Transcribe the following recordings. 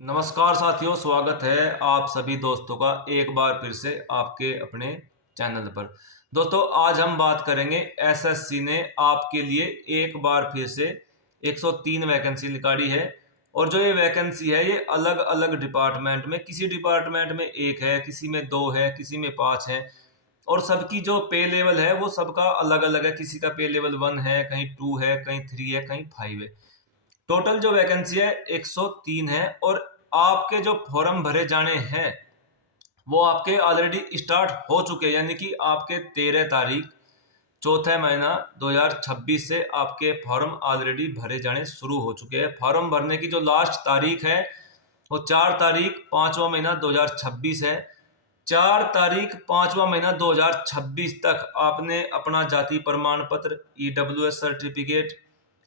नमस्कार साथियों, स्वागत है आप सभी दोस्तों का एक बार फिर से आपके अपने चैनल पर। दोस्तों, आज हम बात करेंगे एसएससी ने आपके लिए एक बार फिर से 103 वैकेंसी निकाली है। और जो ये वैकेंसी है ये अलग अलग डिपार्टमेंट में, किसी डिपार्टमेंट में एक है, किसी में दो है, किसी में पांच है। और सबकी जो पे लेवल है वो सबका अलग अलग है। किसी का पे लेवल 1 है, कहीं 2 है, कहीं 3 है, कहीं 5 है। टोटल जो वैकेंसी है 103 है। और आपके जो फॉर्म भरे जाने हैं वो आपके ऑलरेडी स्टार्ट हो चुके हैं, यानी कि आपके 13 तारीख चौथा महीना 2026 से आपके फॉर्म ऑलरेडी भरे जाने शुरू हो चुके हैं। फॉर्म भरने की जो लास्ट तारीख है वो 4 तारीख पांचवा महीना 2026 है। 4 तारीख पांचवा महीना 2026 तक आपने अपना जाति प्रमाण पत्र, ईडब्ल्यूएस सर्टिफिकेट,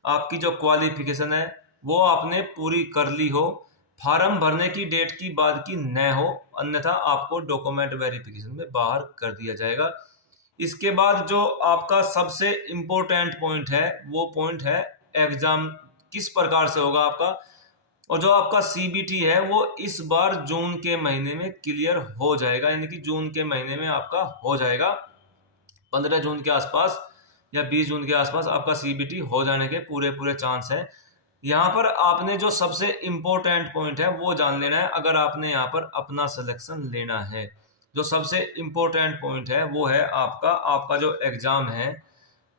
आपकी जो क्वालिफिकेशन है वो आपने पूरी कर ली हो, फॉर्म भरने की डेट की बाद की न हो, अन्यथा आपको डॉक्यूमेंट वेरिफिकेशन में बाहर कर दिया जाएगा। इसके बाद जो आपका सबसे इम्पोर्टेंट पॉइंट है वो पॉइंट है एग्जाम किस प्रकार से होगा आपका। और जो आपका सीबीटी है वो इस बार जून के महीने में क्लियर हो जाएगा, यानी कि जून के महीने में आपका हो जाएगा। 15 जून के आसपास या 20 जून के आसपास आपका सीबीटी हो जाने के पूरे पूरे चांस हैं। यहाँ पर आपने जो सबसे इम्पोर्टेंट पॉइंट है वो जान लेना है अगर आपने यहाँ पर अपना सिलेक्शन लेना है। जो सबसे इम्पोर्टेंट पॉइंट है वो है आपका आपका जो एग्जाम है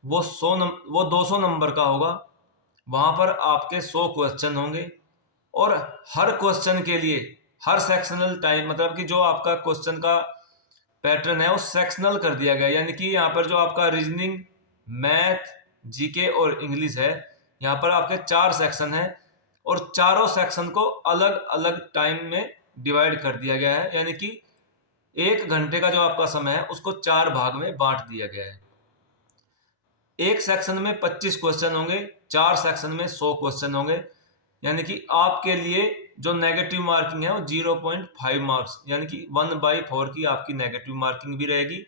वो 200 नंबर का होगा। वहां पर आपके 100 क्वेश्चन होंगे और हर क्वेश्चन के लिए हर सेक्शनल टाइम, मतलब कि जो आपका क्वेश्चन का पैटर्न है वो सेक्शनल कर दिया गया, यानी कि यहाँ पर जो आपका रीजनिंग, मैथ, जीके और इंग्लिश है, यहाँ पर आपके 4 सेक्शन हैं और चारों सेक्शन को अलग अलग टाइम में डिवाइड कर दिया गया है, यानी कि 1 घंटे का जो आपका समय है उसको 4 भाग में बांट दिया गया है। एक सेक्शन में 25 क्वेश्चन होंगे, 4 सेक्शन में 100 क्वेश्चन होंगे, यानी कि आपके लिए जो नेगेटिव मार्किंग है वो 0.5 मार्क्स, यानी कि 1/4 की आपकी नेगेटिव मार्किंग भी रहेगी।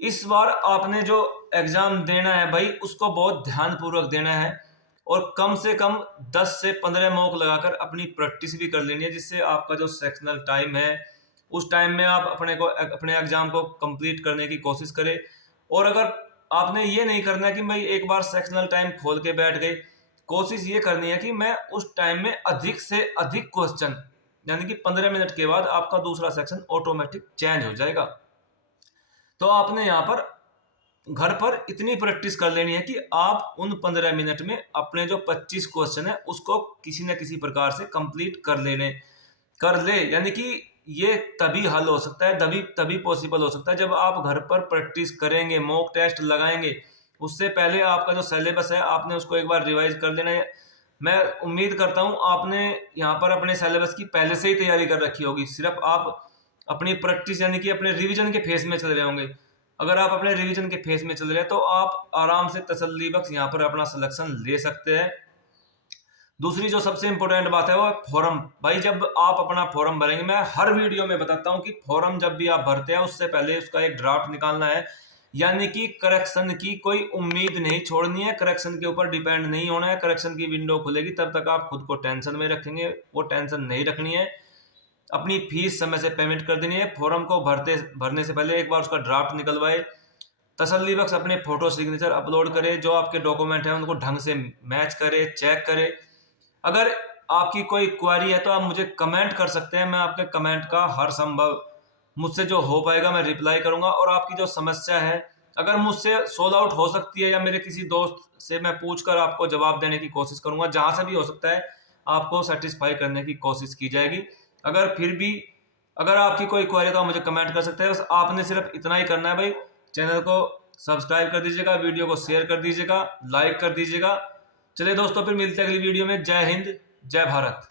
इस बार आपने जो एग्जाम देना है भाई उसको बहुत ध्यानपूर्वक देना है और कम से कम 10 से 15 मॉक लगाकर अपनी प्रैक्टिस भी कर लेनी है, जिससे आपका जो सेक्शनल टाइम है उस टाइम में आप अपने एग्जाम को कंप्लीट करने की कोशिश करें। और अगर आपने ये नहीं करना है कि भाई एक बार सेक्शनल टाइम खोल के बैठ गए, कोशिश ये करनी है कि मैं उस टाइम में अधिक से अधिक क्वेश्चन, यानी कि 15 मिनट के बाद आपका दूसरा सेक्शन ऑटोमेटिक चेंज हो जाएगा। तो आपने यहाँ पर घर पर इतनी प्रैक्टिस कर लेनी है कि आप उन 15 मिनट में अपने जो 25 क्वेश्चन है उसको किसी न किसी प्रकार से कंप्लीट कर ले, यानी कि ये तभी हल हो सकता है, तभी पॉसिबल हो सकता है जब आप घर पर प्रैक्टिस करेंगे, मॉक टेस्ट लगाएंगे। उससे पहले आपका जो सिलेबस है आपने उसको एक बार रिवाइज कर लेना है। मैं उम्मीद करता हूँ आपने यहाँ पर अपने सिलेबस की पहले से ही तैयारी कर रखी होगी, सिर्फ आप अपनी प्रैक्टिस यानी कि अपने रिवीजन के फेज में चल रहे होंगे। अगर आप अपने रिवीजन के फेज में चल रहे हैं तो आप आराम से तसल्ली बख्श यहाँ पर अपना सिलेक्शन ले सकते हैं। दूसरी जो सबसे इंपॉर्टेंट बात है वो फॉर्म। भाई जब आप अपना फॉर्म भरेंगे, मैं हर वीडियो में बताता हूँ कि फॉर्म जब भी आप भरते हैं उससे पहले उसका एक ड्राफ्ट निकालना है, यानी कि करेक्शन की कोई उम्मीद नहीं छोड़नी है, करेक्शन के ऊपर डिपेंड नहीं होना है। करेक्शन की विंडो खुलेगी तब तक आप खुद को टेंशन में रखेंगे, वो टेंशन नहीं रखनी है। अपनी फीस समय से पेमेंट कर देनी है। फॉर्म को भरने से पहले एक बार उसका ड्राफ्ट निकलवाए, तसल्ली बख्श अपने फोटो सिग्नेचर अपलोड करे, जो आपके डॉक्यूमेंट हैं उनको ढंग से मैच करे, चेक करे। अगर आपकी कोई क्वेरी है तो आप मुझे कमेंट कर सकते हैं, मैं आपके कमेंट का हर संभव मुझसे जो हो पाएगा मैं रिप्लाई करूंगा। और आपकी जो समस्या है अगर मुझसे सोल्व आउट हो सकती है या मेरे किसी दोस्त से मैं पूछकर आपको जवाब देने की कोशिश करूंगा, जहां से भी हो सकता है आपको सेटिस्फाई करने की कोशिश की जाएगी। अगर फिर भी अगर आपकी कोई क्वेरी है तो आप मुझे कमेंट कर सकते हैं। बस आपने सिर्फ इतना ही करना है भाई, चैनल को सब्सक्राइब कर दीजिएगा, वीडियो को शेयर कर दीजिएगा, लाइक कर दीजिएगा। चलिए दोस्तों, फिर मिलते हैं अगली वीडियो में। जय हिंद, जय भारत।